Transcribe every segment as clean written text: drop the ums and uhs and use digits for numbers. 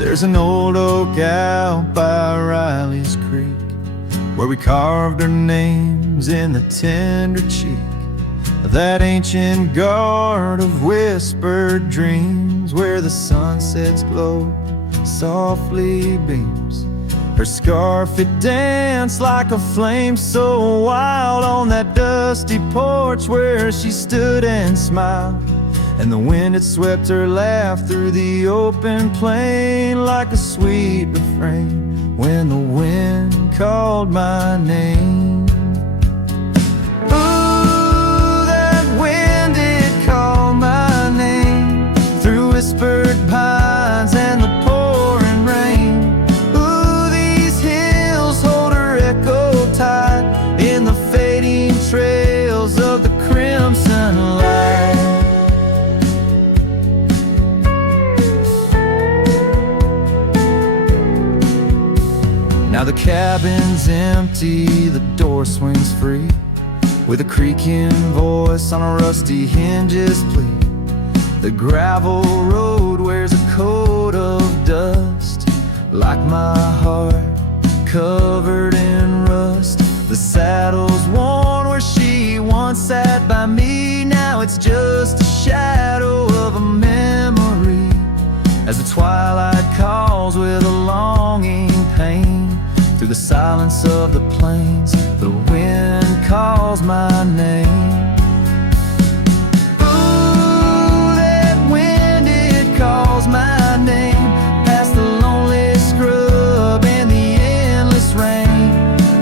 There's an old oak out by Riley's Creek where we carved our names in the tender cheek of that ancient guard of whispered dreams, where the sunset's glow softly beams. Her scarf, it danced like a flame so wild on that dusty porch where she stood and smiled. And the wind, it swept her laugh through the open plain like a sweet refrain when the wind called my name. Ooh, that wind, it called my name through whispered pines and the pouring rain. Ooh, these hills hold her echo tight in the fading trails of the crimson light. Now the cabin's empty, the door swings free, with a creaking voice on a rusty hinge's plea. The gravel road wears a coat of dust, like my heart, covered in rust. The saddle's worn where she once sat by me, now it's just a shadow of a memory, as the twilight calls with a longing pain. Through the silence of the plains, the wind calls my name. Ooh, that wind, it calls my name, past the lonely scrub and the endless rain.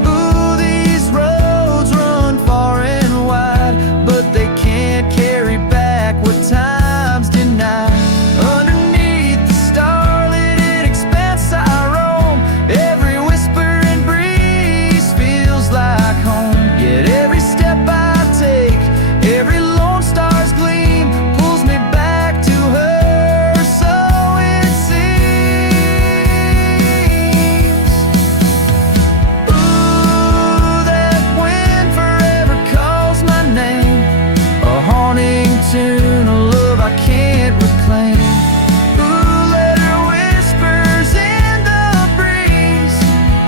Ooh, these roads run far and wide, but they can't carry back what time's denied. Underneath the starlit expanse I roam, every whisper and breeze feels like home. Yet every step I take, every lone star's gleam pulls me back to her, so it seems. Ooh, that wind forever calls my name, a haunting tune, a love I can't reclaim. Ooh, let her whispers in the breeze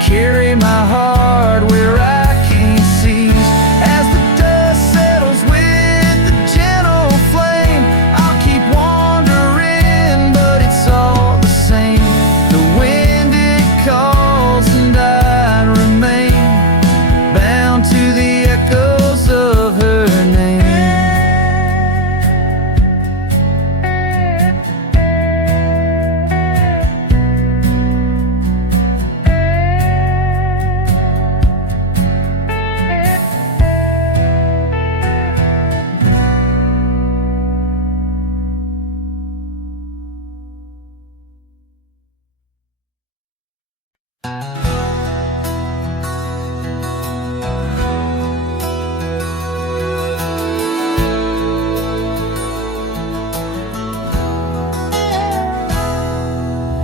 carry my heart where I can't seize. As the dust settles with the gentle flame, I'll keep wandering, but it's all the same. The wind, it calls and I remain bound to the echoes of her name.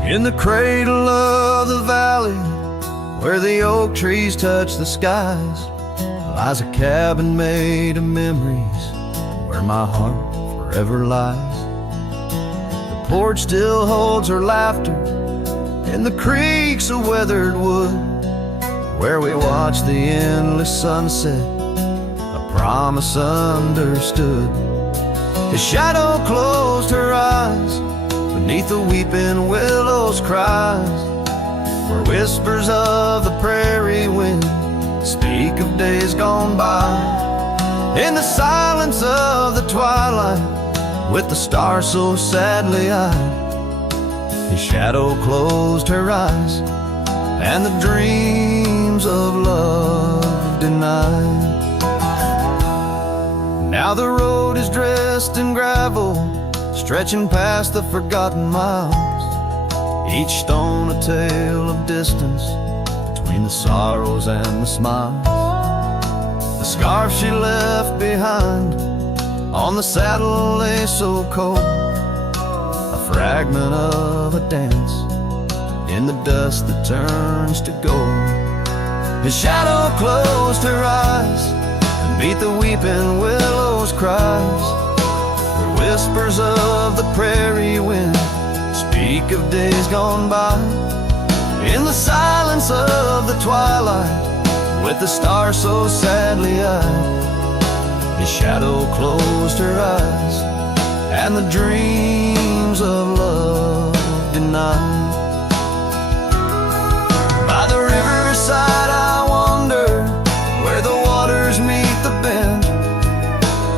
In the cradle of the valley, where the oak trees touch the skies, lies a cabin made of memories, where my heart forever lies. The porch still holds her laughter, and the creak's a weathered wood, where we watch the endless sunset, a promise understood. His shadow closed her eyes beneath the weeping willows' cries, where whispers of the prairie wind speak of days gone by. In the silence of the twilight, with the stars so sadly eyed, his shadow closed her eyes, and the dreams of love denied. Now the road is dressed in gravel, stretching past the forgotten miles, each stone a tale of distance between the sorrows and the smiles. The scarf she left behind on the saddle lay so cold, a fragment of a dance in the dust that turns to gold. His shadow closed her eyes and beat the weeping willows' cries, whispers of the prairie wind speak think of days gone by. In the silence of the twilight, with the stars so sadly eyed, his shadow closed her eyes, and the dreams of love denied. By the riverside I wander, where the waters meet the bend,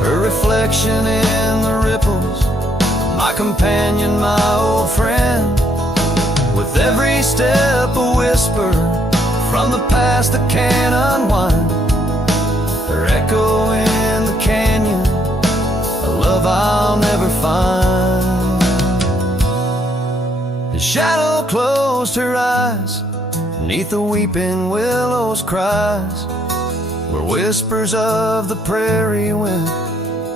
her reflection in the ripples, my companion, my old friend. With every step a whisper from the past that can't unwind, her echo in the canyon, a love I'll never find. His shadow closed her eyes, neath the weeping willows cries, where whispers of the prairie wind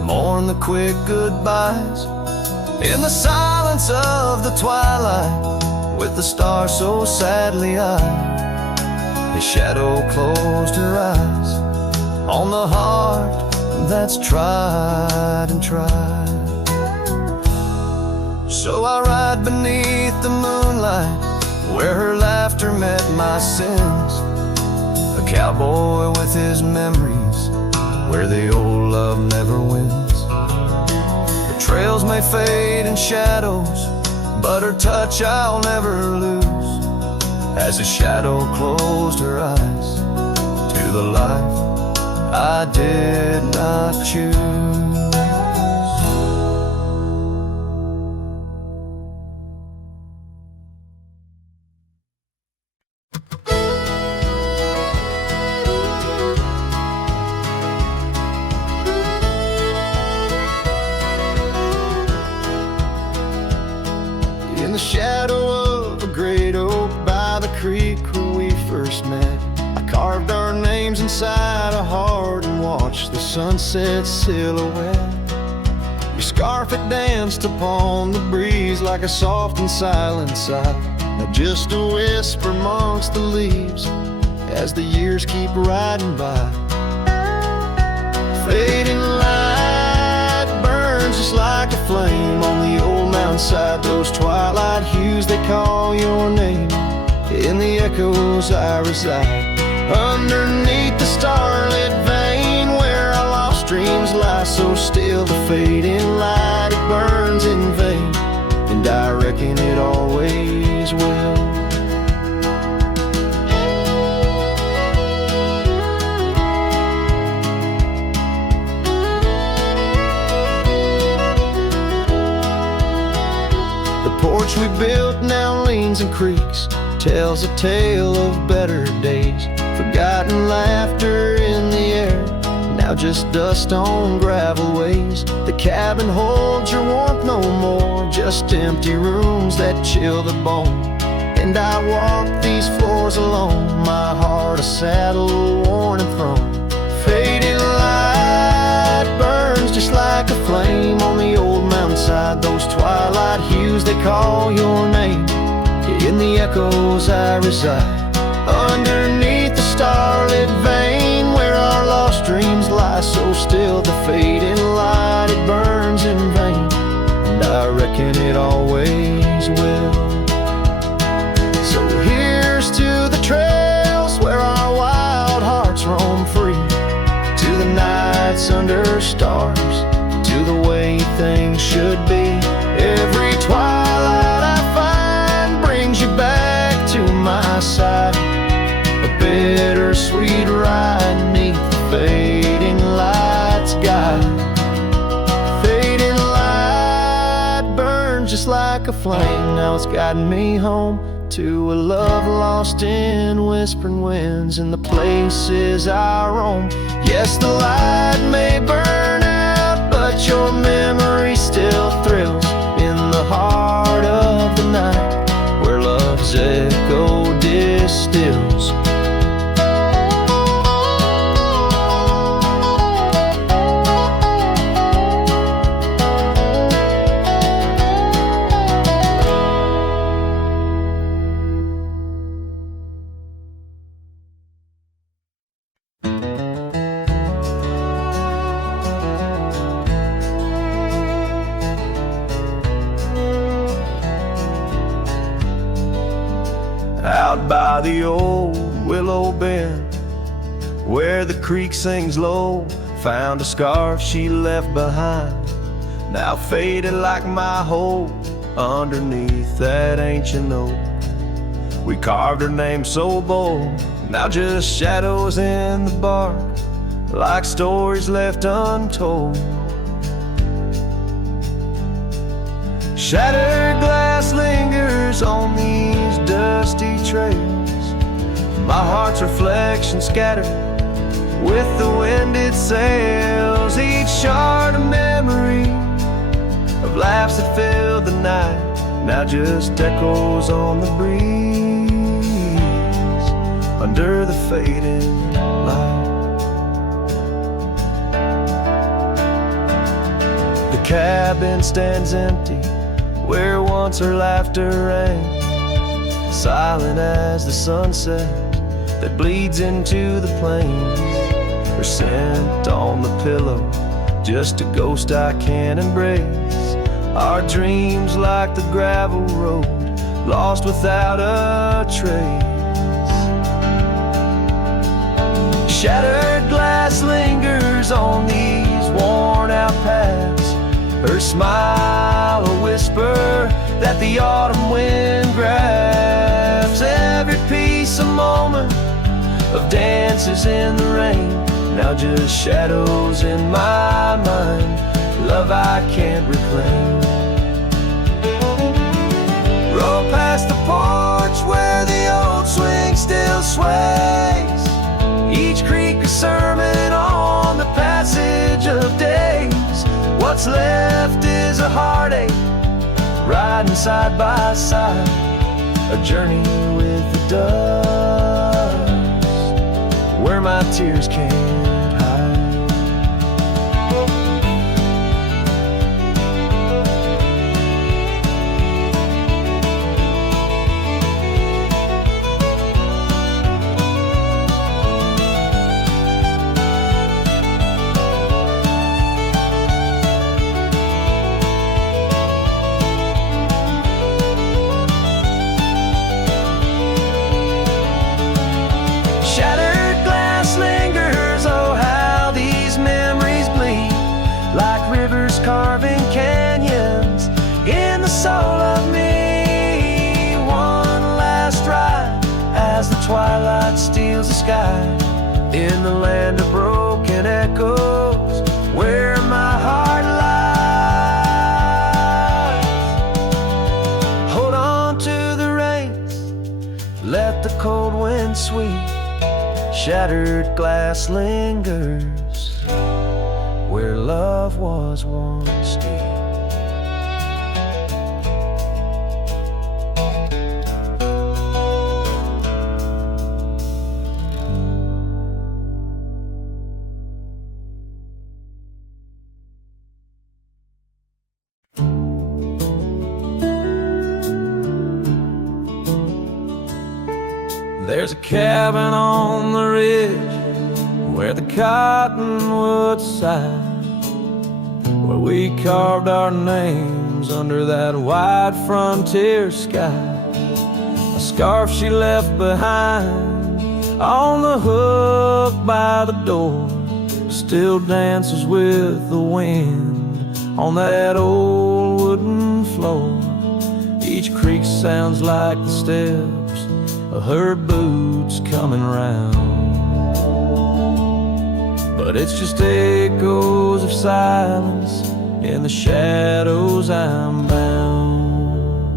mourn the quick goodbyes. In the silence of the twilight, with the stars so sadly eyed, his shadow closed her eyes on the heart that's tried and tried. So I ride beneath the moonlight, where her laughter met my sins, a cowboy with his memories, where the old love never wins. The trails may fade in shadows, but her touch I'll never lose, as a shadow closed her eyes to the life I did not choose. In the shadow of a great oak by the creek where we first met, I carved our names inside a heart and watched the sunset silhouette. Your scarf it danced upon the breeze like a soft and silent sigh, now just a whisper amongst the leaves as the years keep riding by. Fading light burns just like a flame on the old mountainside, those twilight hues they call your name. In the echoes I reside, underneath the starlit vein, where our lost dreams lie so still. The fading light, it burns in vain, and I reckon it always will. The porch we built now leans and creaks, tells a tale of better days, forgotten laughter in the air, now just dust on gravel ways. The cabin holds your warmth no more, just empty rooms that chill the bone. And I walk these floors alone, my heart a saddle worn and thrown. Fading light burns just like a flame on the old mountainside, those twilight hues they call your name. In the echoes I reside, underneath the starlit vein, where our lost dreams lie so still. The fading light, it burns in vain, and I reckon it always will. So here's to the trails where our wild hearts roam free, to the nights under stars, to the way things should be. Every twilight I find brings you back to my side, a bittersweet ride neath the fading light's guide. Fading light burns just like a flame, now it's guiding me home to a love lost in whispering winds in the places I roam. Yes, the light may burn out, but your memory still thrills in the heart of the night, where love's echo distills. out by the old willow bend where the creek sings low. Found a scarf she left behind, now faded like my hope. Underneath that ancient oak, we carved her name so bold. Now just shadows in the bark, like stories left untold. Shattered glass lingers on these dusty trails, my heart's reflection scattered with the wind it sails. Each shard a memory of laughs that filled the night, now just echoes on the breeze under the fading light. The cabin stands empty where once her laughter rang, silent as the sunset that bleeds into the plains. Her scent on the pillow, just a ghost I can't embrace. Our dreams like the gravel road, lost without a trace. Shattered glass lingers on these worn out paths, her smile a whisper that the autumn wind grabs. Every piece a moment of dances in the rain, now just shadows in my mind, love I can't reclaim. Roll past the porch where the old swing still sways, each creek a sermon on the passage of days. What's left is a heartache, riding side by side, a journey with the dust, where my tears can't hide. Carving canyons in the soul of me. One last ride as the twilight steals the sky, in the land of broken echoes where my heart lies. Hold on to the reins, let the cold wind sweep. Shattered glass lingers where love was once deep. There's a cabin on the ridge where the cottonwoods sigh, where we carved our names under that wide frontier sky. A scarf she left behind on the hook by the door still dances with the wind on that old wooden floor. Each creak sounds like the steps of her boots coming round, but it's just echoes of silence in the shadows I'm bound.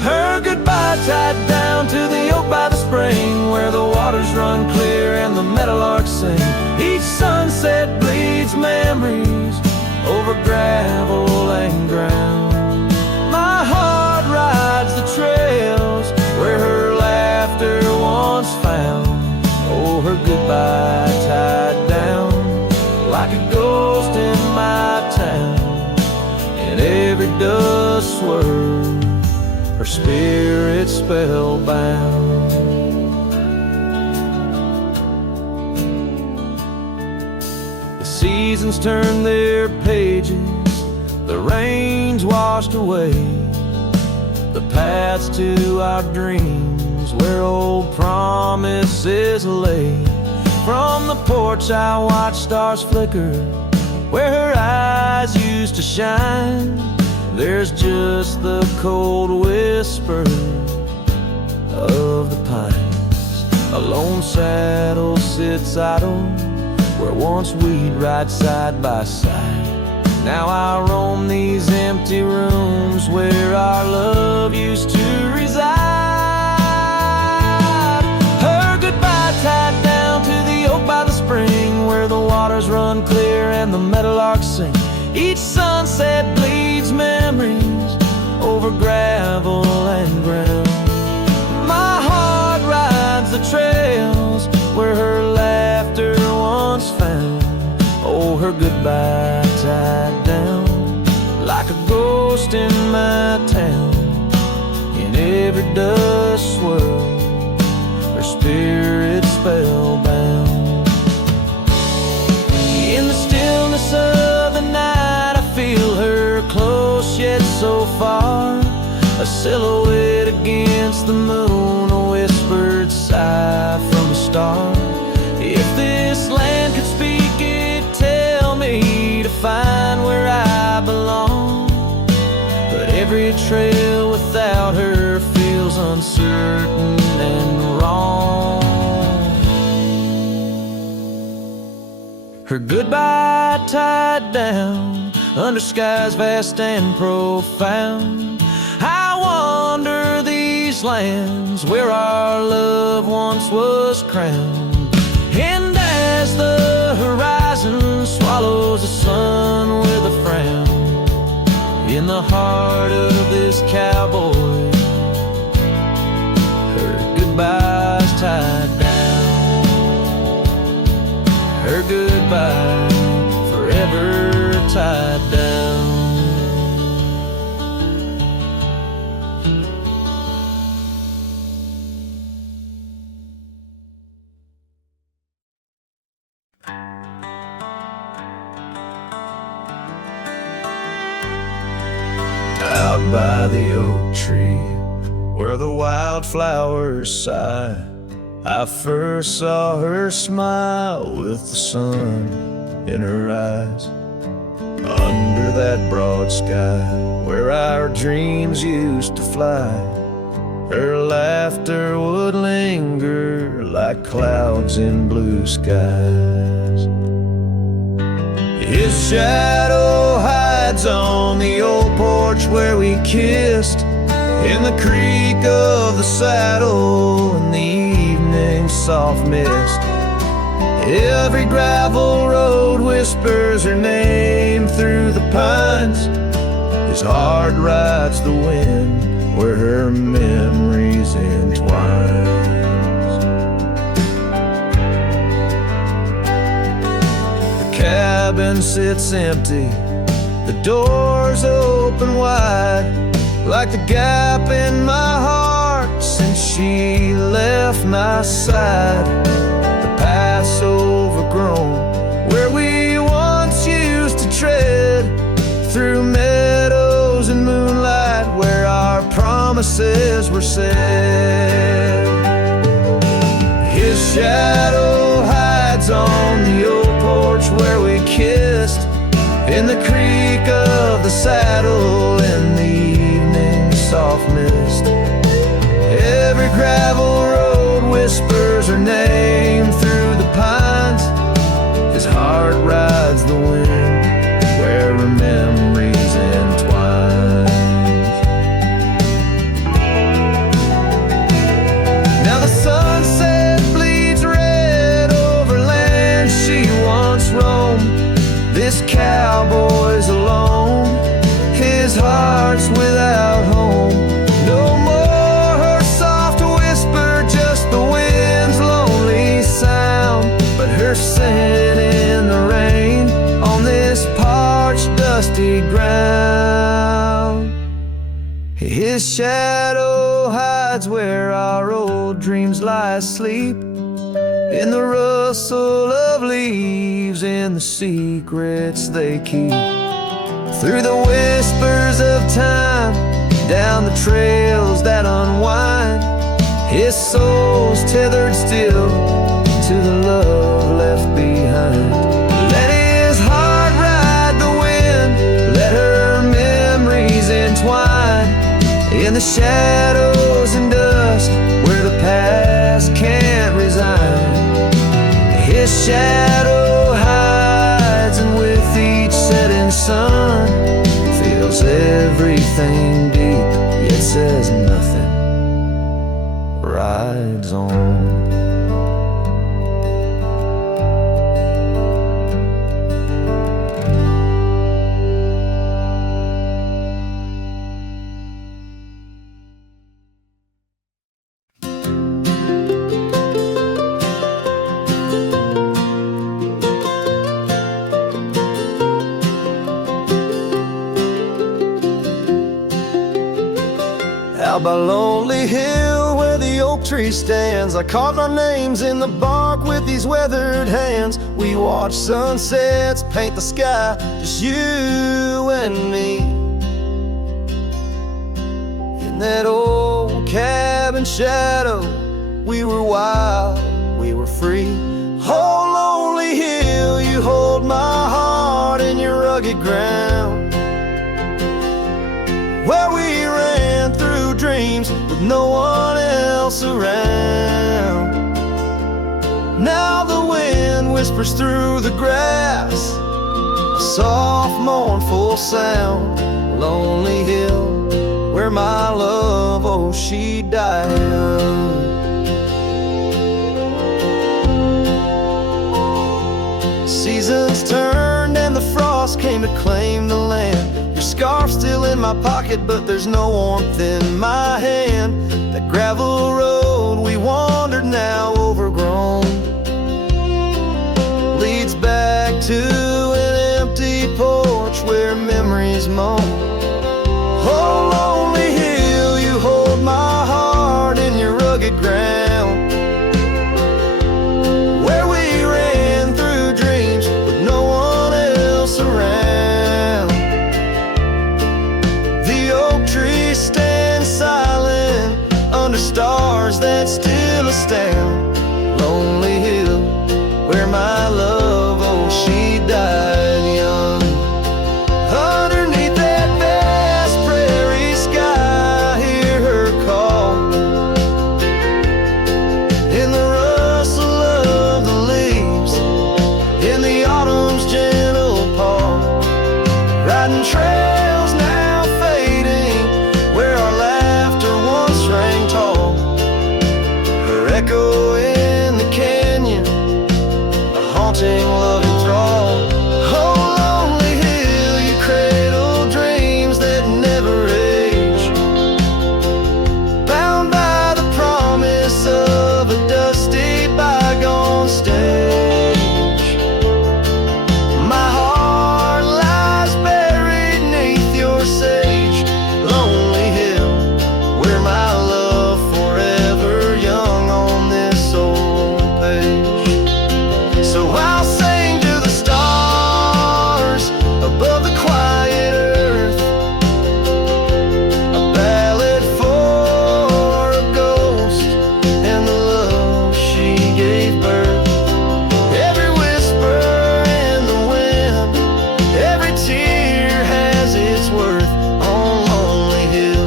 Her goodbye tied down to the oak by the spring, where the waters run clear and the meadowlarks sing. Each sunset bleeds memories over gravel and ground. My heart rides the trails where her laughter once found. Oh, her goodbye tied down like a ghost in my town. In every dust swirl, her spirit spellbound. The seasons turn their pages, the rains washed away the paths to our dreams trails where old promises lay. From the porch I watch stars flicker where her eyes used to shine. There's just the cold whisper of the pines. A lone saddle sits idle where once we'd ride side by side. Now I roam these empty rooms where our love used to reside. Her goodbye tied down to the oak by the spring where the waters run clear and the meadowlarks sing. Each sunset bleeds memories over gravel and ground. My heart rides the trails where her laughter once found. Oh, her goodbye tied down like a ghost in my town. In every dust swirl, her spirit spellbound. In the stillness of the night, I feel her close yet so far. A silhouette against the moon, a whispered sigh from a star. If this land could speak, it'd tell me to find where I belong. But every trail without her feels uncertain and wrong. Her goodbye tied down under skies vast and profound. I wander these lands where our love once was crowned. And as the horizon swallows the sun with a frown, in the heart of this cowboy, her goodbye's tied down. Her goodbye forever tied down. Out by the oak tree where the wildflowers sigh, I first saw her smile with the sun in her eyes. Under that broad sky where our dreams used to fly, her laughter would linger like clouds in blue skies. His shadow hides on the old porch where we kissed, in the creak of the saddle in the evening soft mist. Every gravel road whispers her name through the pines. His heart rides the wind where her memories entwine. The cabin sits empty, the doors open wide, like the gap in my heart since she left my side. The path's overgrown where we once used to tread, through meadows and moonlight where our promises were said. His shadow hides on the old porch where we kissed, in the creak of the saddle in the evening soft mist. Every gravel road whispers her name through the pines. His heart rides the wind where her memories entwine. Now the sunset bleeds red over land she once roamed. This cowboy's alone, his heart's without home. No more her soft whisper, just the wind's lonely sound. But her scent in the rain on this parched, dusty ground. His shadow hides where our old dreams lie asleep, in the rustle of leaves, in the secrets they keep. Through the whispers of time, down the trails that unwind, his restless souls tethered still to the love left behind. Let his heart ride the wind, let her memories entwine in the shadows and dust where the past can't resign. His shadow hides, and with each setting sun feels everything deep, yet says nothing, rides on. Out by Lonely Hill where the oak tree stands, I carved our names in the bark with these weathered hands. We watch sunsets paint the sky, just you and me. In that old cabin shadow, we were wild, we were free. Oh, Lonely Hill, you hold my heart in your rugged ground, where we ran through dreams with no one else around. Now the wind whispers through the grass, a soft mournful sound. Lonely Hill, where my love, oh, she died young. Seasons turned and the frost came to claim the land. Your scarf's still in my pocket, but there's no warmth in my hand. That gravel road we wandered, now overgrown, leads back to an empty porch where memories moan. Oh, Lonely Hill, you hold my heart in your rugged ground, where we ran through dreams with no one else around. The oak tree stands silent under stars that still astound. Lonely Hill, where my love, oh, she died young. Underneath that vast prairie sky, hear her call, in the rustle of the leaves, in the autumn's gentle paw. Riding trails now fading, where our laughter once rang tall. Her echo in the canyon, a haunting loving thrall. Oh, Lonely Hill, you cradle dreams that never age, bound by the promise of a dusty bygone stage. My heart lies buried neath your sage. Lonely Hill, where my love forever young on this old page. So I'll sing to the stars above the quiet earth, a ballad for a ghost and the love she gave birth. Every whisper in the wind, every tear has its worth. On Lonely Hill,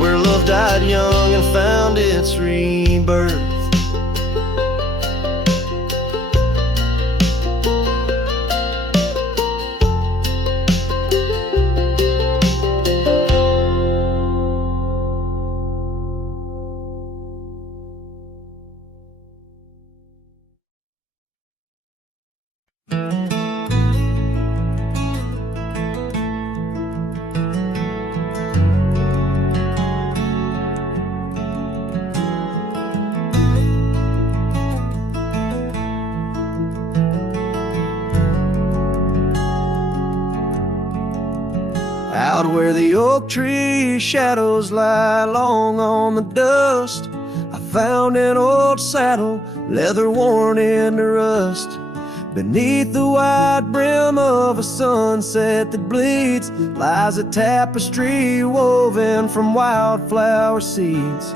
where love died young and found its rebirth. Out where the oak tree shadows lie long on the dust, I found an old saddle, leather worn into rust. Beneath the wide brim of a sunset that bleeds lies a tapestry woven from wildflower seeds.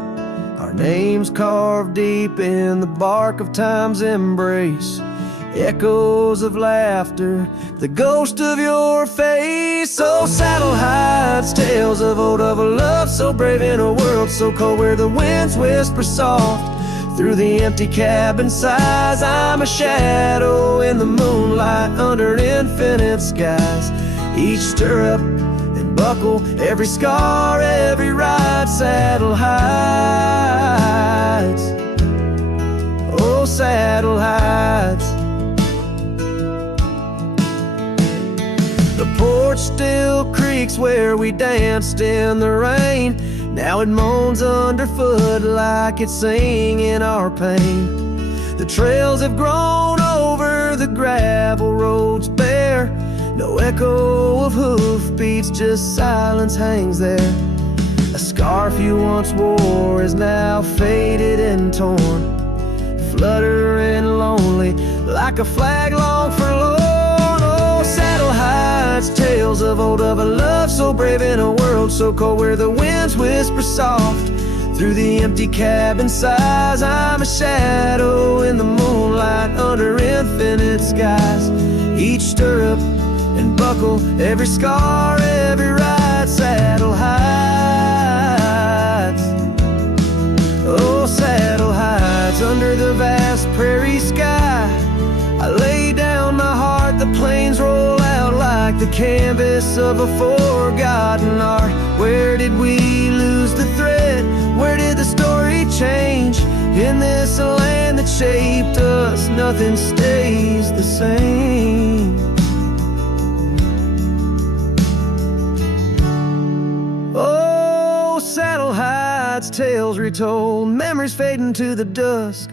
Our our names carved deep in the bark of time's embrace. Echoes of laughter, the ghost of your face. Oh, saddle hides, tales of old, of a love so brave in a world so cold, where the winds whisper soft through the empty cabin sighs. I'm a shadow in the moonlight under infinite skies. Each stirrup and buckle, every scar, every ride, saddle hides. Oh, saddle hides. The porch still creaks where we danced in the rain. Now it moans underfoot like it's singing our pain. The trails have grown over the gravel roads bare. No echo of hoofbeats, just silence hangs there. A scarf you once wore is now faded and torn, fluttering lonely like a flag long forlorn. Saddle hides, tales of old, of a love so brave in a world so cold, where the winds whisper soft through the empty cabin sighs. I'm a shadow in the moonlight under infinite skies. Each stirrup and buckle, every scar, every ride, saddle hides. Oh, saddle hides under the vast prairie sky. I lay down my heart, the plains roll out like the canvas of a forgotten art. Where did we lose the thread? Where did the story change? In this land that shaped us, nothing stays the same. Oh, saddle hides, tales retold, memories fading to the dusk,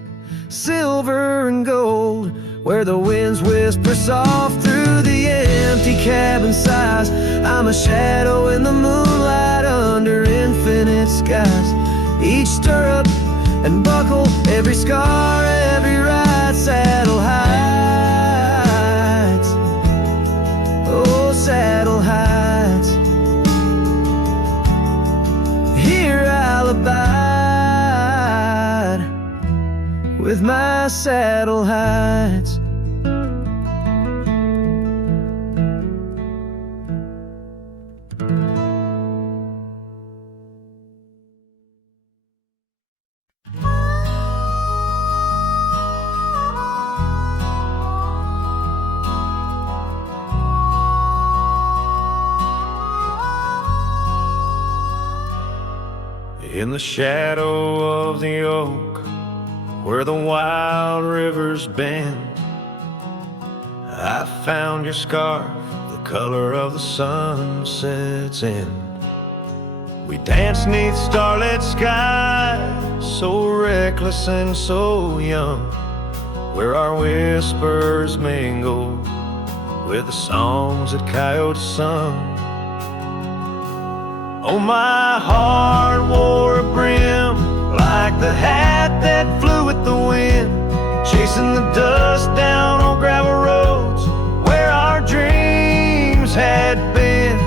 silver and gold, where the winds whisper soft through the empty cabin sighs. I'm a shadow in the moonlight under infinite skies. Each stirrup and buckle, every scar, every ride, saddle hides. Oh, saddle hides. Here I'll abide with my saddle hides. In the shadow of the oak, where the wild rivers bend, I found your scarf, the color of the sunset's end. We danced 'neath starlit skies, so reckless and so young, where our whispers mingled with the songs that coyotes sung. Oh, my heart wore a brim like the hat that flew with the wind, chasing the dust down on gravel roads where our dreams had been.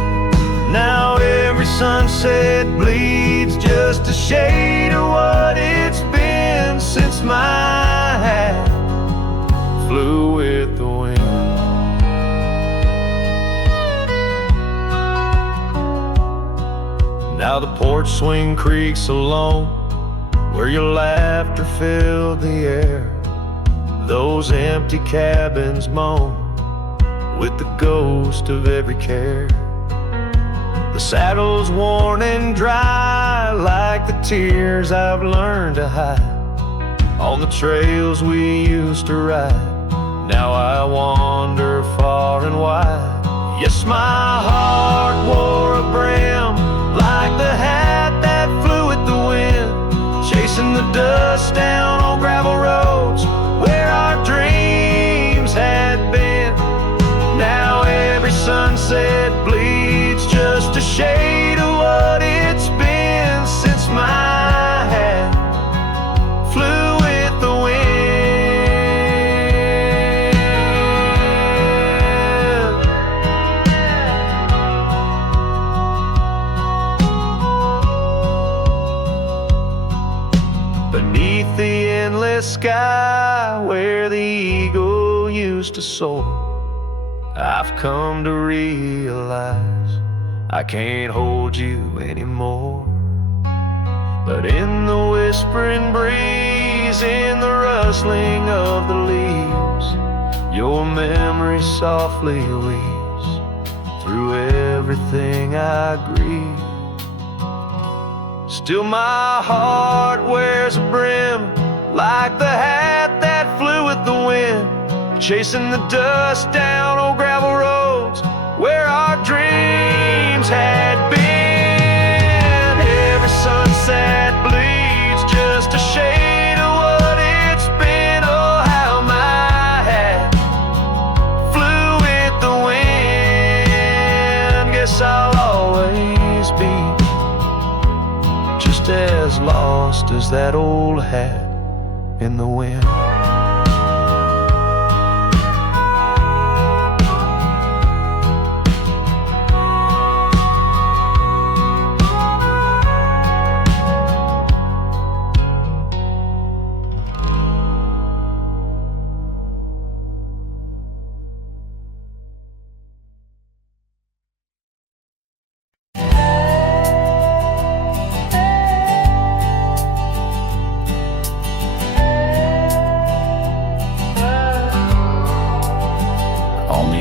Now every sunset bleeds just a shade of what it's been since my hat flew with the wind. Now the porch swing creaks alone, where your laughter filled the air. Those empty cabins moan with the ghost of every care. The saddle's worn and dry like the tears I've learned to hide on the trails we used to ride. Now I wander far and wide. Yes, my heart wore a brim like the hat that flew with the wind, chasing the dust down on gravel roads where our dreams had been. Now every sunset bleeds just a shade of what it's been since my hat flew with the wind. sky where the eagle used to soar. I've come to realize I can't hold you anymore. But in the whispering breeze, in the rustling of the leaves, your memory softly weaves through everything I grieve. Still my heart wears a brim like the hat that flew with the wind, chasing the dust down old gravel roads where our dreams had been. Every sunset bleeds just a shade of what it's been. Oh, how my hat flew with the wind. Guess I'll always be just as lost as that old hat in the wind.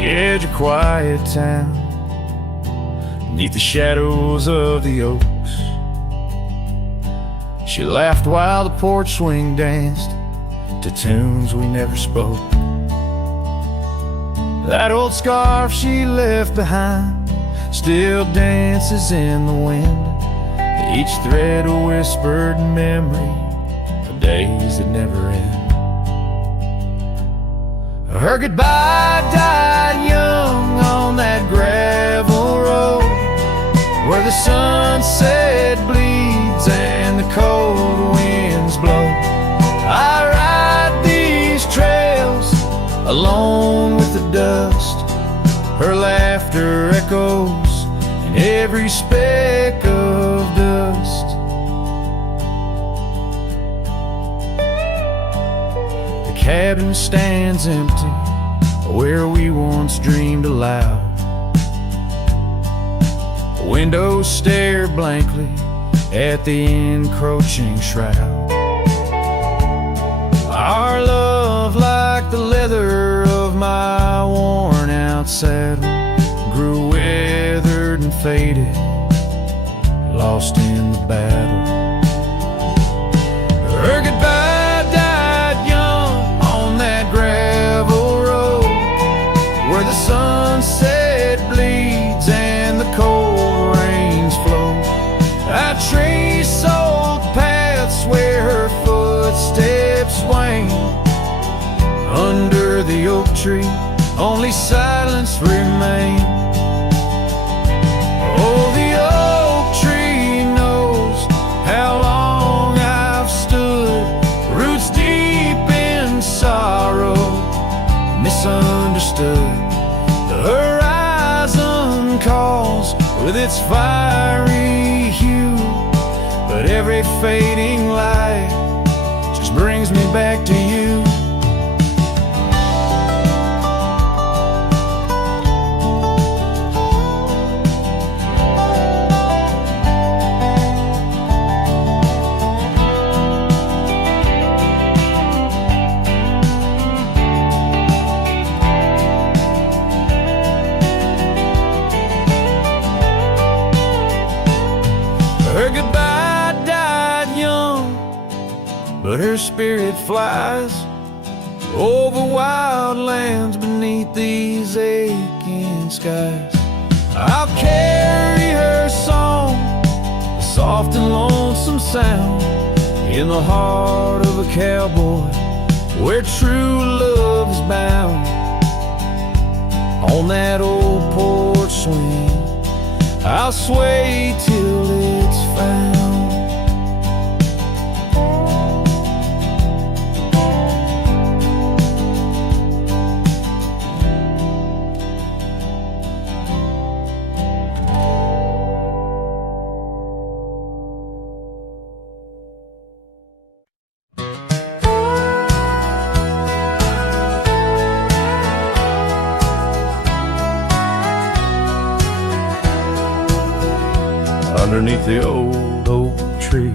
Edge of quiet town, beneath the shadows of the oaks, she laughed while the porch swing danced to tunes we never spoke. That old scarf she left behind still dances in the wind, each thread a whispered memory of days that never end. Her goodbye died young on that gravel road where the sunset bleeds and the cold winds blow. I ride these trails alone with the dust. Her laughter echoes in every speck of dust. The cabin stands empty where we once dreamed aloud. Windows stare blankly at the encroaching shroud. Our love, like the leather of my worn out saddle, grew weathered and faded, lost in the battle. Her goodbye died young on that gravel road where the sunset bleeds and the cold rains flow. I trace old paths where her footsteps swing. Under the oak tree, only silence remains. Oh, the oak tree knows how long I've stood, roots deep in sorrow, misunderstood. The horizon calls with its fiery hue, but every fading light just brings me back to you. But her spirit flies over wild lands beneath these aching skies. I'll carry her song, a soft and lonesome sound, in the heart of a cowboy where true love is bound. On that old porch swing, I'll sway till it's found. underneath the old oak tree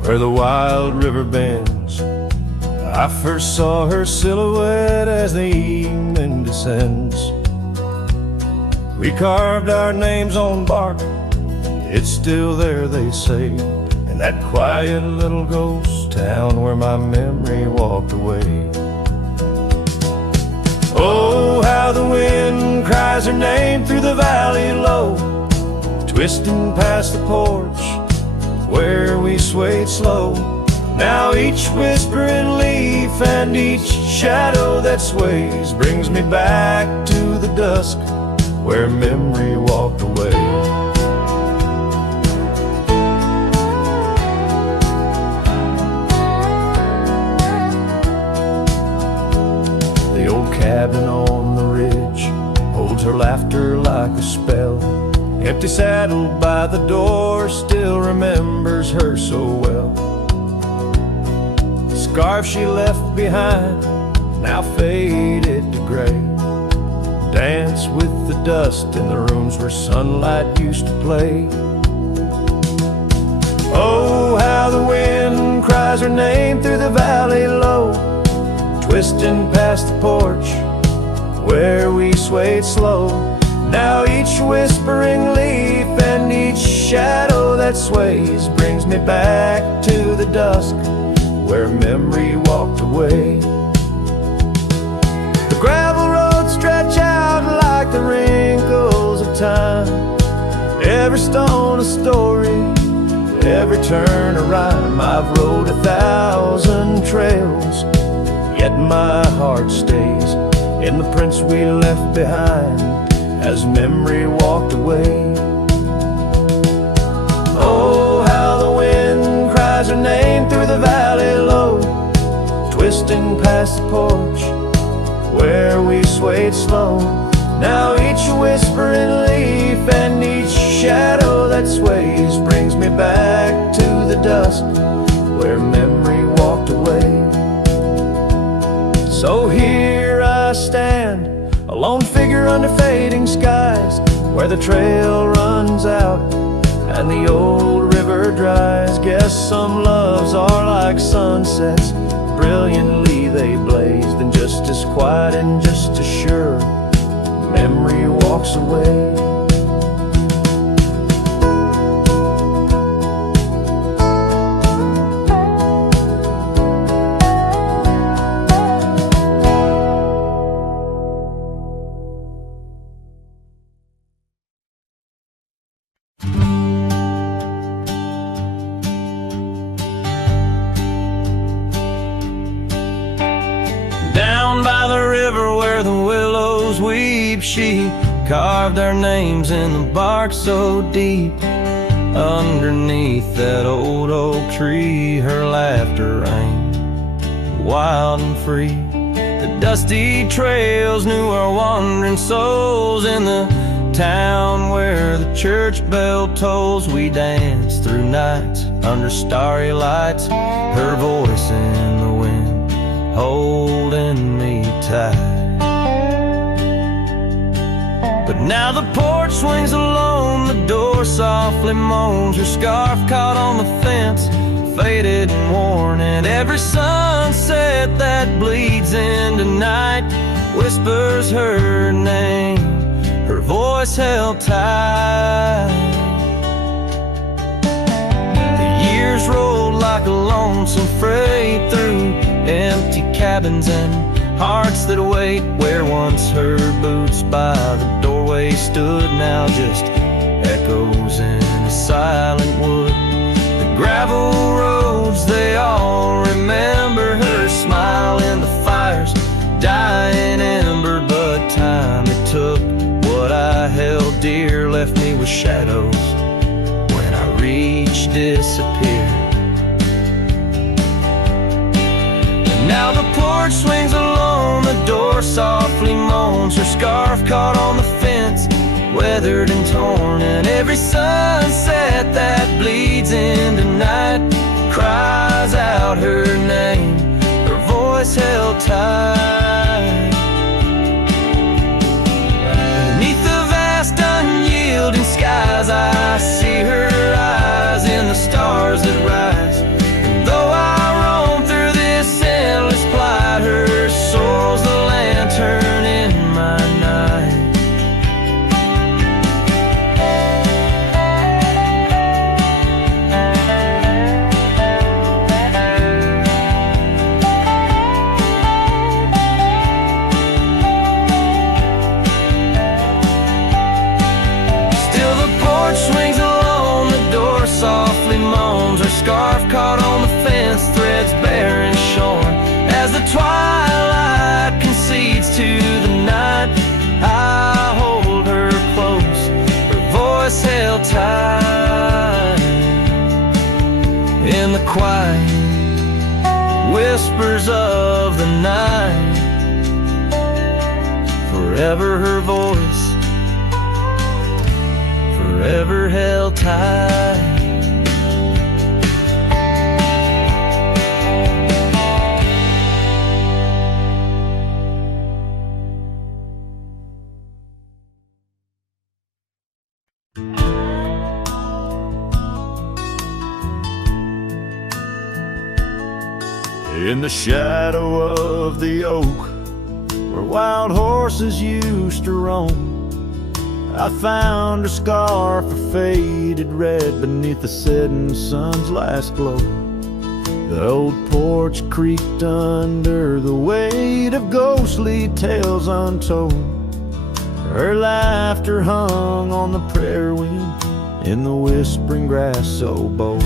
where the wild river bends. I first saw her silhouette as the evening descends. We carved our names on bark, it's still there, they say, in that quiet little ghost town where my memory walked away. Oh, how the wind cries her name through the valley low, twisting past the porch where we swayed slow. Now each whispering leaf and each shadow that sways brings me back to the dusk where memory walked away. The old cabin on the ridge holds her laughter like a spell. Empty saddle by the door still remembers her so well. The scarf she left behind now faded to gray. Dance with the dust in the rooms where sunlight used to play. Oh, how the wind cries her name through the valley low, twisting past the porch where we swayed slow. Now each whispering leaf and each shadow that sways brings me back to the dusk where memory walked away. The gravel roads stretch out like the wrinkles of time, every stone a story, every turn a rhyme. I've rode 1,000 trails, yet my heart stays in the prints we left behind as memory walked away. Oh, how the wind cries her name through the valley low, twisting past the porch where we swayed slow. Now each whispering leaf and each shadow that sways brings me back to the dusk where memory walked away. So here I stand, a lone figure under fading skies, where the trail runs out and the old river dries. Guess some loves are like sunsets, brilliantly they blaze, then just as quiet and just as sure memory walks away. She carved our names in the bark so deep. Underneath that old oak tree, her laughter rang wild and free. The dusty trails knew our wandering souls. In the town where the church bell tolls, we danced through nights under starry lights, her voice in the wind holding me tight. But now the porch swings alone, the door softly moans, her scarf caught on the fence, faded and worn, and every sunset that bleeds into night whispers her name, her voice held tight. The years rolled like a lonesome freight through empty cabins and hearts that wait, where once her boots by the doorway stood, now just echoes in a silent wood. The gravel roads, they all remember her smile in the fire's dying ember. But time it took, what I held dear left me with shadows when I reached disappear. Now the porch swings alone, the door softly moans, her scarf caught on the fence, weathered and torn, and every sunset that bleeds into night cries out her name, her voice held tight. Beneath the vast unyielding skies, I see her eyes scarf caught on the fence, threads bare and shorn. As the twilight concedes to the night, I hold her close, her voice held tight. In the quiet whispers of the night, forever her voice, forever held tight. In the shadow of the oak, where wild horses used to roam, I found her scarf, a faded red beneath the setting sun's last glow. The old porch creaked under the weight of ghostly tales untold. Her laughter hung on the prayer wind in the whispering grass so bold.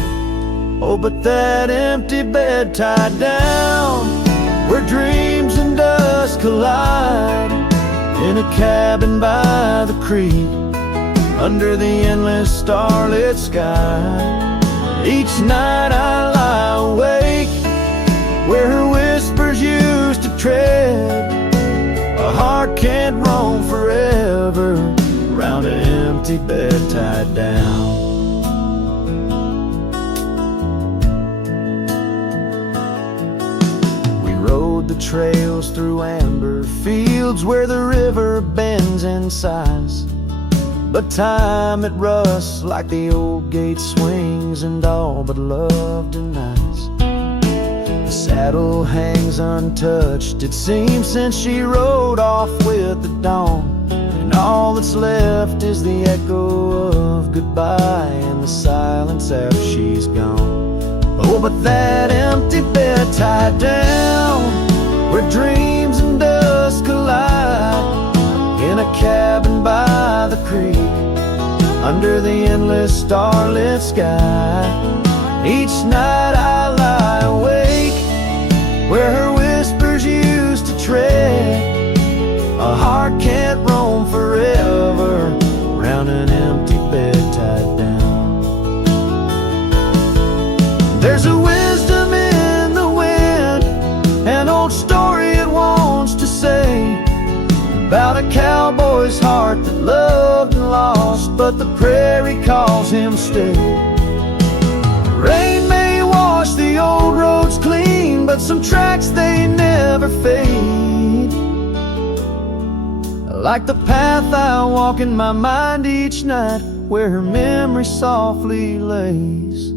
Oh, but that empty bed tied down, where dreams and dust collide, in a cabin by the creek, under the endless starlit sky. Each night I lie awake, where her whispers used to tread. A heart can't roam forever, around an empty bed tied down. The trails through amber fields where the river bends and sighs, but time it rusts like the old gate swings and all but love denies. The saddle hangs untouched, it seems, since she rode off with the dawn, and all that's left is the echo of goodbye and the silence after she's gone. Oh, but that empty bed tied down, where dreams and dust collide, in a cabin by the creek, under the endless starlit sky. Each night I lie awake, where her whispers used to tread. A heart can't roam forever, round an empty bed tied down. There's a wisdom in the wind, an old story it wants to say, about a cowboy's heart that loved and lost, but the prairie calls him stay. Rain may wash the old roads clean, but some tracks they never fade, like the path I walk in my mind each night, where her memory softly lays.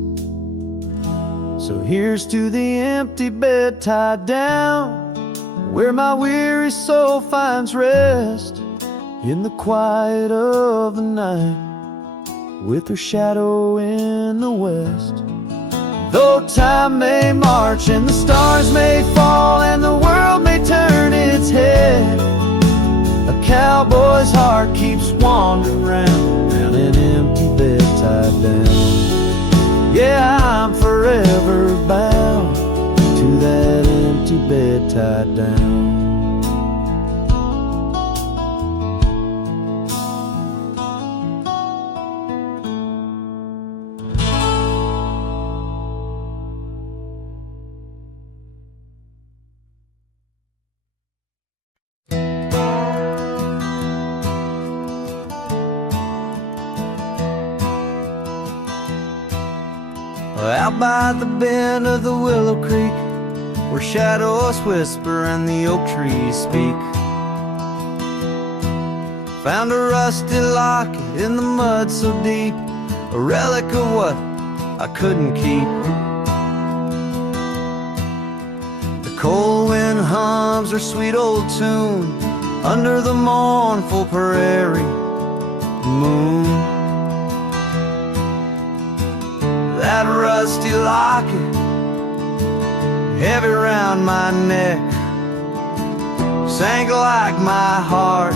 So here's to the empty bed tied down, where my weary soul finds rest, in the quiet of the night, with her shadow in the west. Though time may march and the stars may fall and the world may turn its head, a cowboy's heart keeps wandering round an empty bed tied down. Yeah, I'm forever bound to that empty bed tied down. Out by the bend of the Willow Creek, where shadows whisper and the oak trees speak, found a rusty locket in the mud so deep, a relic of what I couldn't keep. The cold wind hums her sweet old tune under the mournful prairie moon. That rusty locket, heavy round my neck, sank like my heart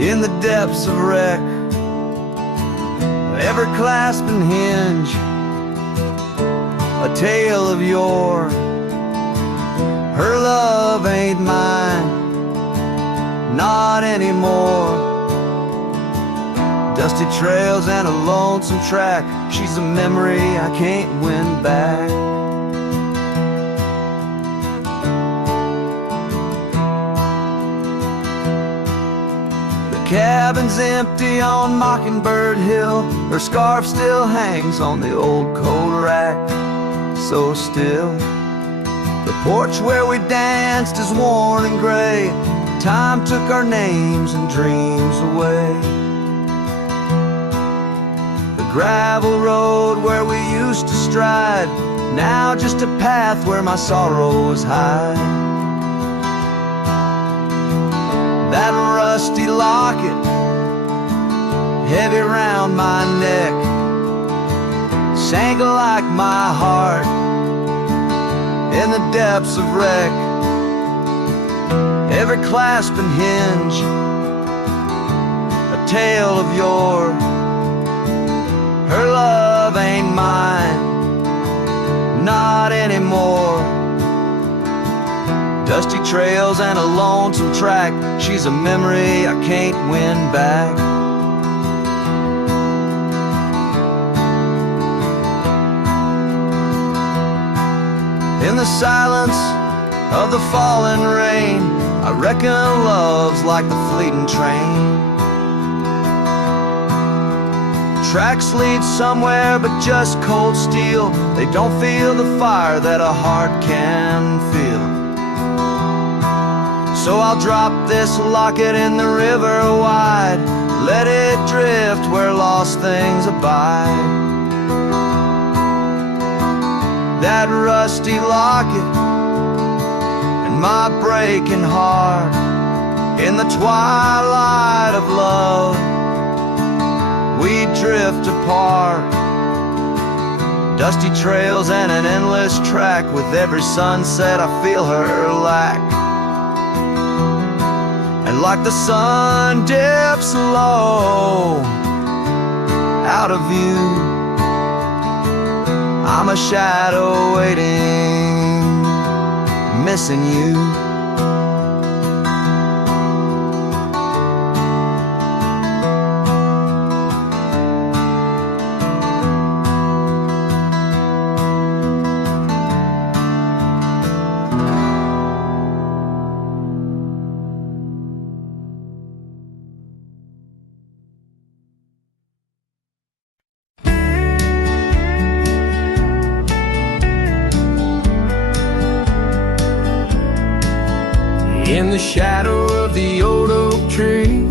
in the depths of wreck. Ever clasping hinge a tale of yore. Her love ain't mine, not anymore. Dusty trails and a lonesome track, she's a memory I can't win back. The cabin's empty on Mockingbird Hill, her scarf still hangs on the old coat rack, so still. The porch where we danced is worn and gray, time took our names and dreams away. Gravel road where we used to stride, now just a path where my sorrows hide. That rusty locket, heavy round my neck, sank like my heart in the depths of wreck. Every clasp and hinge, a tale of yore. Her love ain't mine, not anymore. Dusty trails and a lonesome track, she's a memory I can't win back. In the silence of the falling rain, I reckon love's like the fleeting train. Tracks lead somewhere but just cold steel, they don't feel the fire that a heart can feel. So I'll drop this locket in the river wide, let it drift where lost things abide. That rusty locket and my breaking heart, in the twilight of love we drift apart. Dusty trails and an endless track, with every sunset I feel her lack. And like the sun dips low out of view, I'm a shadow waiting, missing you. In the shadow of the old oak tree,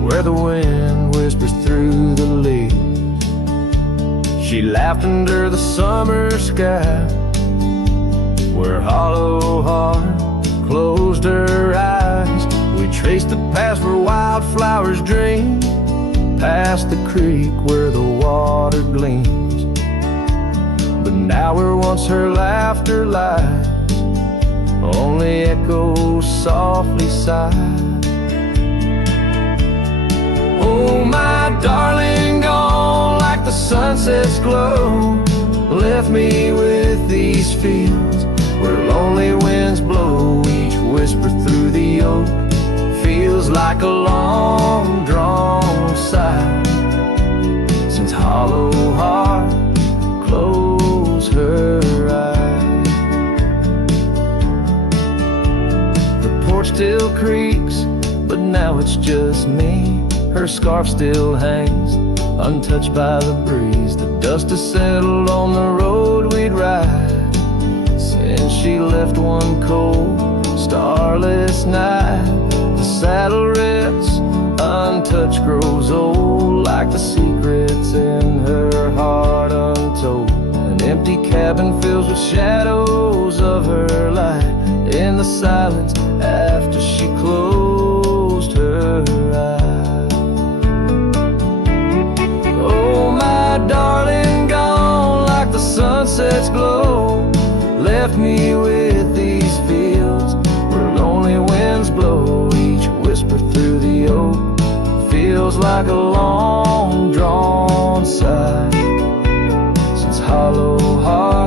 where the wind whispers through the leaves, she laughed under the summer sky, where hollow heart closed her eyes. We traced the path where wildflowers dream, past the creek where the water gleams. But now where once her laughter lies, only echoes softly sigh. Oh, my darling, gone like the sunset's glow, left me with these fields where lonely winds blow. Each whisper through the oak feels like a long drawn sigh, since hollow heart closed her eyes. Still creaks, but now it's just me. Her scarf still hangs, untouched by the breeze. The dust has settled on the road we'd ride, since she left one cold, starless night. The saddle rests, untouched, grows old, like the secrets in her heart untold. An empty cabin fills with shadows of her light, in the silence after she closed her eyes. Oh, my darling, gone like the sunset's glow, left me with these fields where lonely winds blow. Each whisper through the oak feels like a long drawn sigh, since hollow heart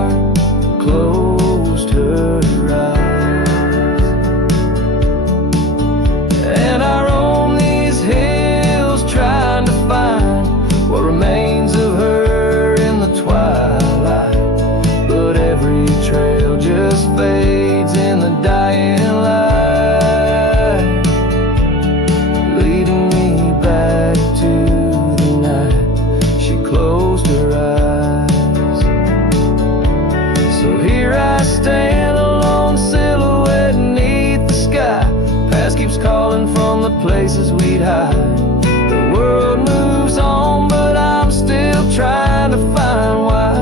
I stand alone, silhouette beneath the sky. Past keeps calling from the places we'd hide. The world moves on, but I'm still trying to find why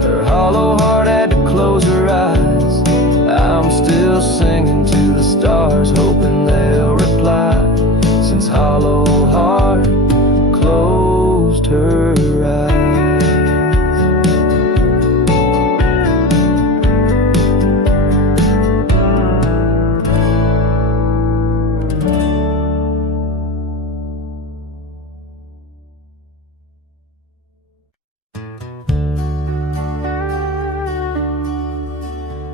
her hollow heart had to close her eyes. I'm still singing to the stars, hoping they'll reply, since hollow heart closed her eyes.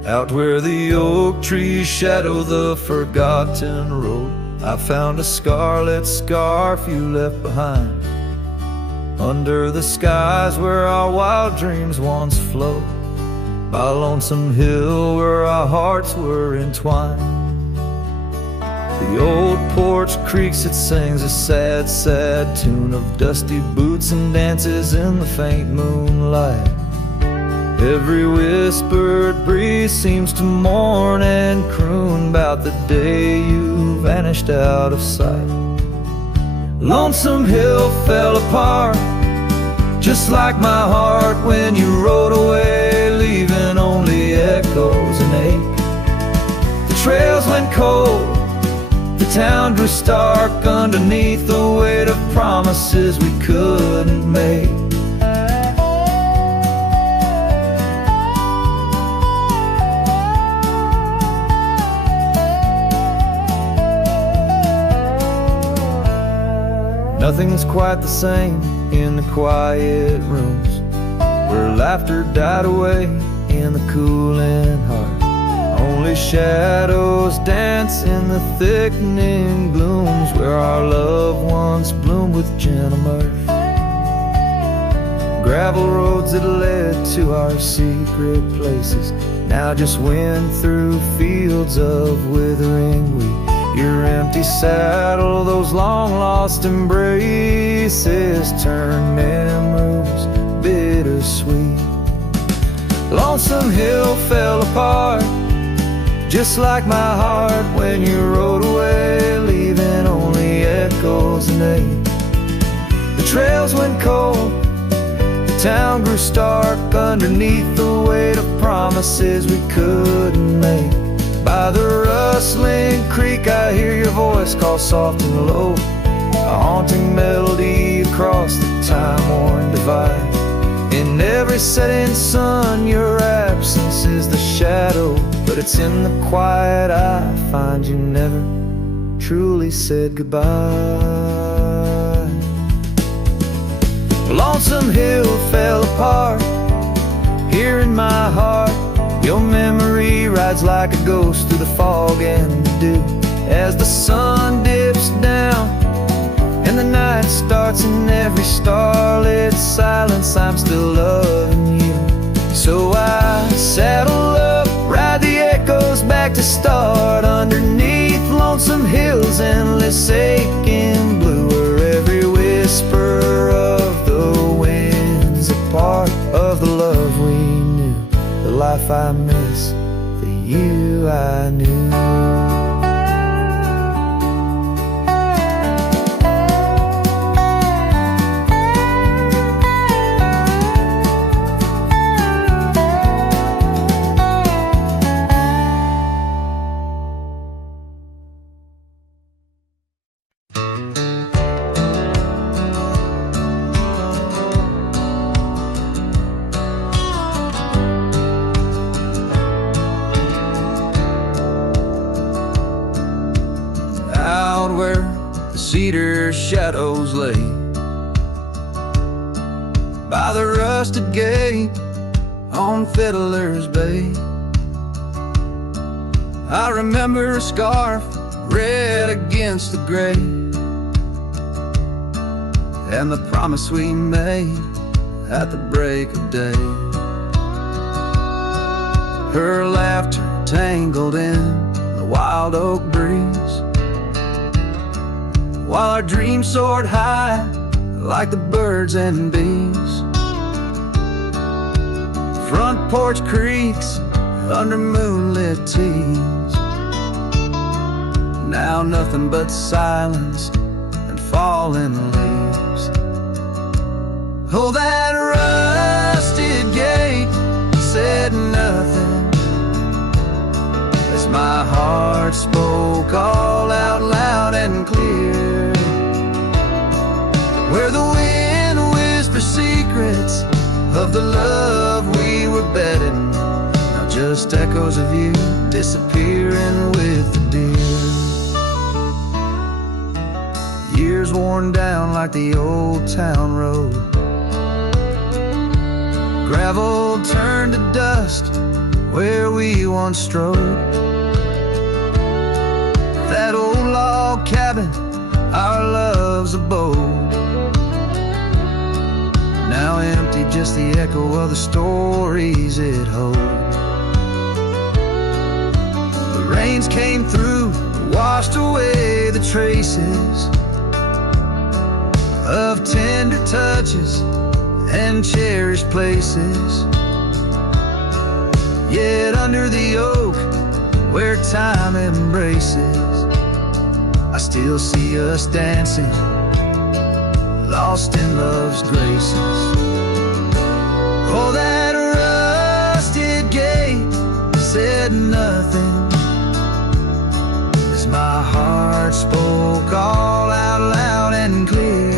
Out where the oak trees shadow the forgotten road, I found a scarlet scarf you left behind. Under the skies where our wild dreams once flowed, by a lonesome hill where our hearts were entwined. The old porch creaks, it sings a sad, sad tune of dusty boots and dances in the faint moonlight. Every whispered breeze seems to mourn and croon about the day you vanished out of sight. Lonesome Hill fell apart, just like my heart when you rode away, leaving only echoes and ache. The trails went cold, the town grew stark underneath the weight of promises we couldn't make. Nothing's quite the same in the quiet rooms, where laughter died away in the cooling heart. Only shadows dance in the thickening glooms, where our love once bloomed with gentle mirth. Gravel roads that led to our secret places now just wind through fields of withering wheat. Your empty saddle, those long-lost embraces, turn memories bittersweet. Lonesome Hill fell apart, just like my heart when you rode away, leaving only echoes and ache. The trails went cold, the town grew stark underneath the weight of promises we couldn't make. By the rustling creek I hear your voice call soft and low, a haunting melody across the time-worn divide. In every setting sun your absence is the shadow, but it's in the quiet I find you never truly said goodbye. Lonesome Hill fell apart, here in my heart. Your memory rides like a ghost through the fog and the dew, as the sun dips down and the night starts. In every starlit silence I'm still loving you. So I saddle up, ride the echoes back to start, underneath lonesome hills, endless aching blue, where every whisper of the wind's a part of the love we knew, the life I miss, the you I knew. Cedar shadows lay by the rusted gate on Fiddler's Bay. I remember a scarf red against the gray, and the promise we made at the break of day. Her laughter tangled in the wild oak breeze, while our dreams soared high like the birds and bees. Front porch creaks under moonlit teas. Now nothing but silence and falling leaves. Oh, that rusted gate said nothing as my heart spoke all out loud and clear. Where the wind whispers secrets of the love we were betting, now just echoes of you disappearing with the deer. Years worn down like the old town road, gravel turned to dust where we once strode. That old log cabin, our love's abode, now empty, just the echo of the stories it holds. The rains came through, washed away the traces of tender touches and cherished places. Yet under the oak where time embraces, I still see us dancing, lost in love's graces. Oh, that rusted gate said nothing as my heart spoke all out loud and clear.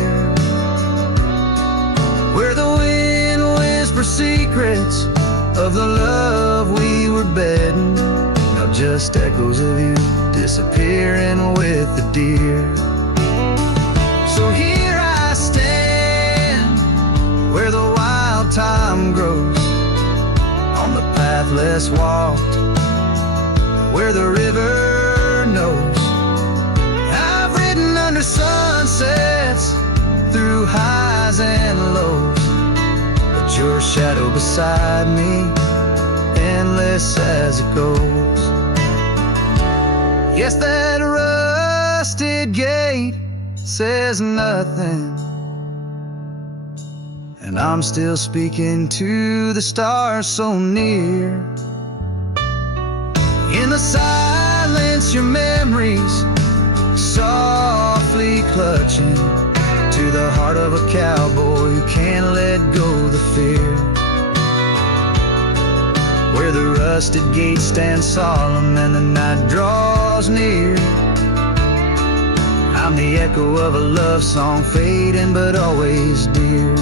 Where the wind whispers secrets of the love we were betting, now just echoes of you disappearing with the deer. So here I stand, where the wild time grows, on the path less walked, where the river knows. I've ridden under sunsets, through highs and lows, but your shadow beside me, endless as it goes. Yes, that rusted gate says nothing, and I'm still speaking to the stars so near. In the silence, your memories softly clutching to the heart of a cowboy who can't let go the fear. Where the rusted gate stands solemn and the night draws near, I'm the echo of a love song fading but always dear.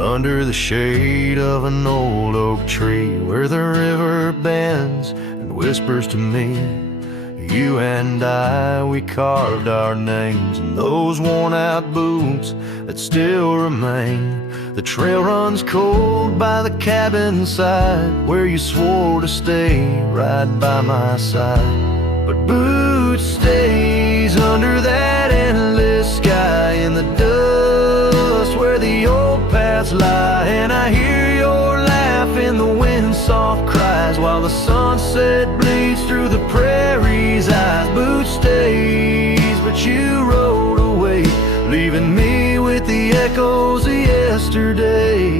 Under the shade of an old oak tree, where the river bends and whispers to me, you and I, we carved our names in those worn out boots that still remain. The trail runs cold by the cabin side, where you swore to stay right by my side. But Boots stays under that endless sky in the dust where the old paths lie, and I hear your laugh in the wind's soft cries while the sunset bleeds through the prairie's eyes. Boots stays, but you rode away, leaving me with the echoes of yesterday.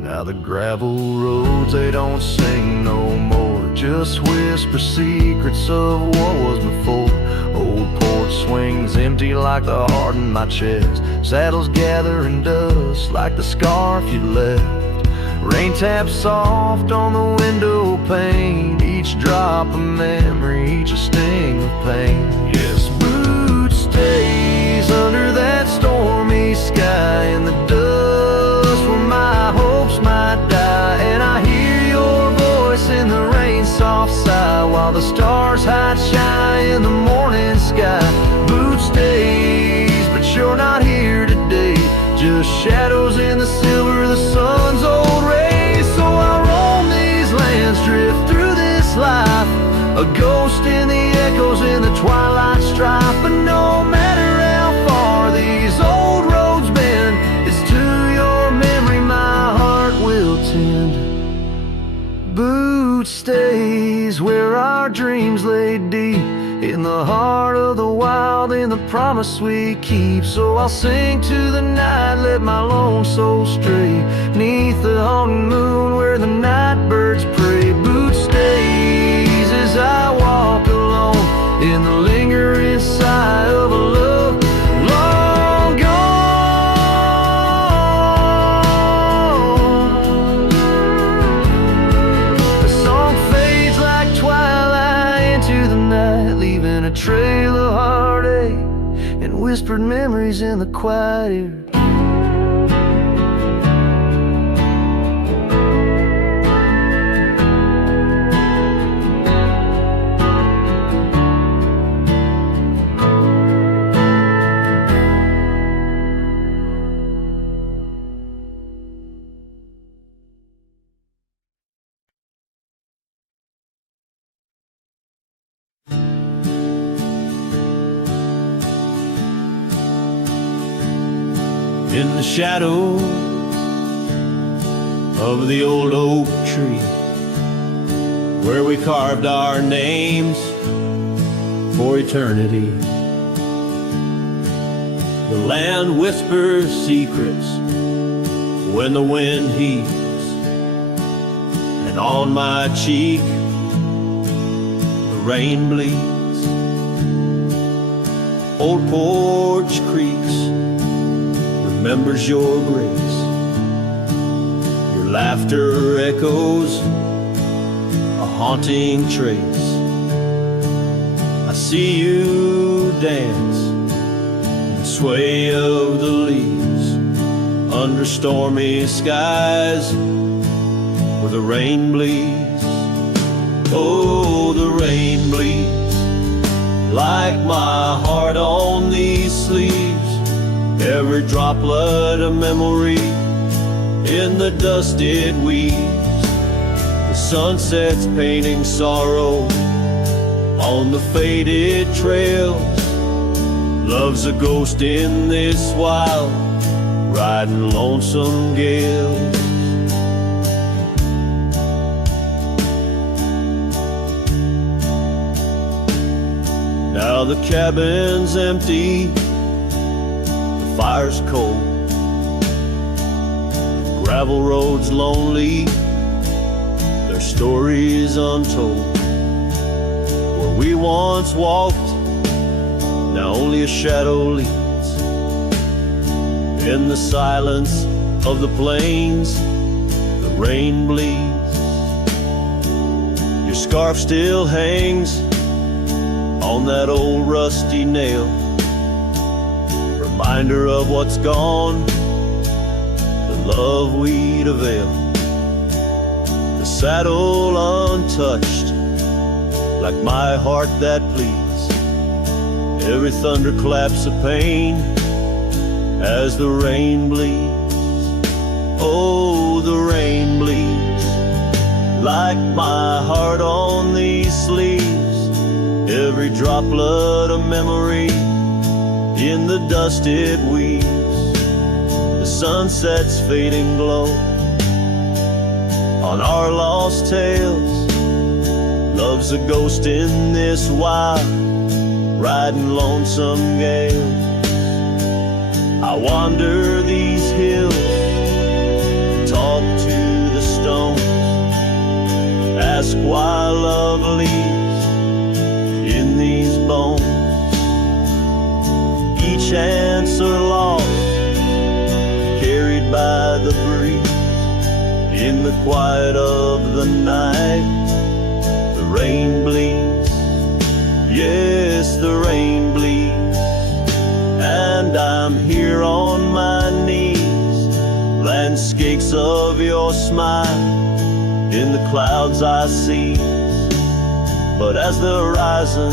Now the gravel roads, they don't sing no more, just whisper secrets of what was before. Old porch swings empty like the heart in my chest, saddles gathering dust like the scarf you left. Rain taps soft on the window pane, each drop a memory, each a sting of pain. Yes, Boots stays under that stormy sky in the dust where my hopes might die, and I hear your voice in the rain's soft sigh while the stars hide shy in the morning sky. Boots stays, but you're not here today, just shadows in the silver of the sun's old rays. So I roam these lands, drift through this life, a ghost in the echoes in the twilight strife. strife, but no matter how far these old roads bend, it's to your memory my heart will tend. Boot stays where our dreams lay deep, in the heart of the wild, in the promise we keep. So I'll sing to the night, let my lone soul stray, neath the haunting moon where the night birds pray. Boot stays as I walk alone, in the lingering sigh of a love long gone. The song fades like twilight into the night, leaving a trail of heartache and whispered memories in the quiet air. In the shadow of the old oak tree, where we carved our names for eternity, the land whispers secrets when the wind heaves, and on my cheek the rain bleeds. Old porch creaks, remembers your grace. Your laughter echoes a haunting trace. I see you dance in the sway of the leaves, under stormy skies where the rain bleeds. Oh, the rain bleeds like my heart on these sleeves. Every droplet of memory in the dust it weaves. The sunset's painting sorrow on the faded trails. Love's a ghost in this wild, riding lonesome gales. Now the cabin's empty, fire's cold, gravel roads lonely, their stories untold. Where we once walked, now only a shadow leads. In the silence of the plains, the rain bleeds. Your scarf still hangs on that old rusty nail, reminder of what's gone, the love we'd avail. The saddle untouched, like my heart that pleads. Every thunderclap's a pain as the rain bleeds. Oh, the rain bleeds like my heart on these sleeves. Every droplet of memory in the dust it weaves. The sunset's fading glow on our lost tales. Love's a ghost in this wild, riding lonesome gale. I wander these hills, talk to the stones, ask why love leaves in these bones. Each answer lost, carried by the breeze. In the quiet of the night, the rain bleeds. Yes, the rain bleeds. And I'm here on my knees. Landscapes of your smile in the clouds I see. But as the horizon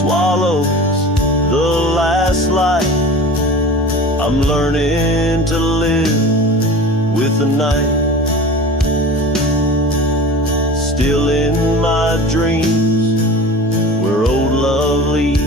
swallows the last light, I'm learning to live with the night. Still in my dreams, where old love leads.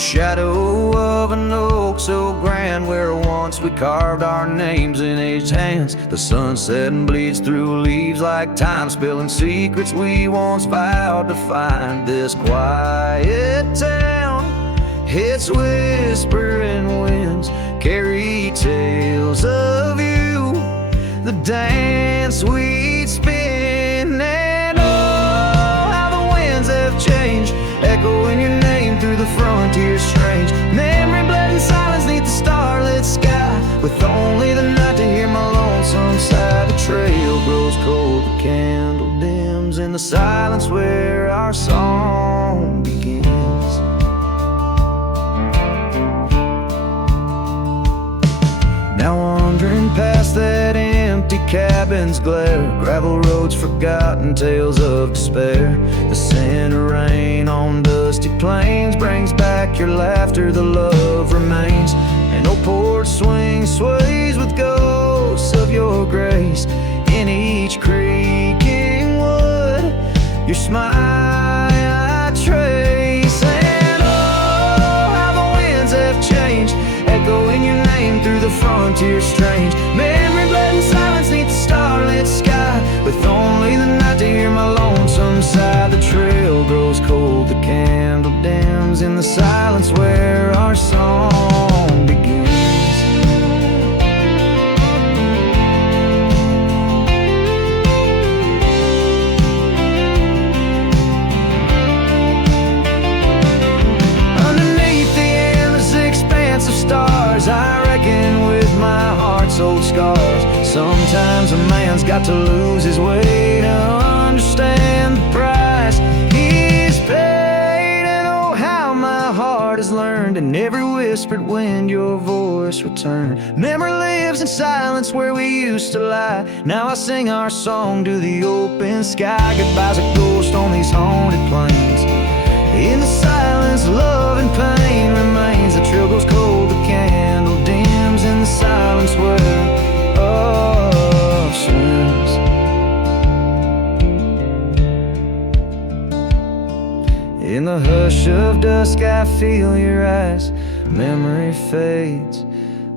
shadow of an oak so grand, where once we carved our names in aged hands. The sunset bleeds through leaves like time, spilling secrets we once vowed to find. This quiet town, its whispering winds carry tales of you, the dance we'd spin. And oh, how the winds have changed, echoing your name through the frontier strange. Memory bled in silence neath the starlit sky, with only the night to hear my lonesome sigh. The trail grows cold, the candle dims in the silence where our song begins. Now wandering past that empty cabin's glare, gravel roads forgotten, tales of despair. The scent of rain on dusty plains brings back your laughter, the love remains. An old porch swing sways with ghosts of your grace. In each creaking wood, your smile I trace. And oh, how the winds have changed, echoing your name through the frontier strange. Memory bled in silence neath the starlit sky, with only the night to hear my lonesome sigh. The trail grows cold, the candle dims in the silence where our song begins. Underneath the endless expanse of stars, I reckon with my heart's old scars. Sometimes a man's got to lose his way to understand the price he's paid. And oh, how my heart has learned in every whispered wind your voice returned. Memory lives in silence where we used to lie. Now I sing our song to the open sky. Goodbye's a ghost on these haunted plains. In the silence, love and pain remains. The trail goes cold, the candle dims in the silence where love swims. In the hush of dusk I feel your eyes. Memory fades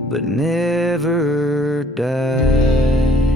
but never dies.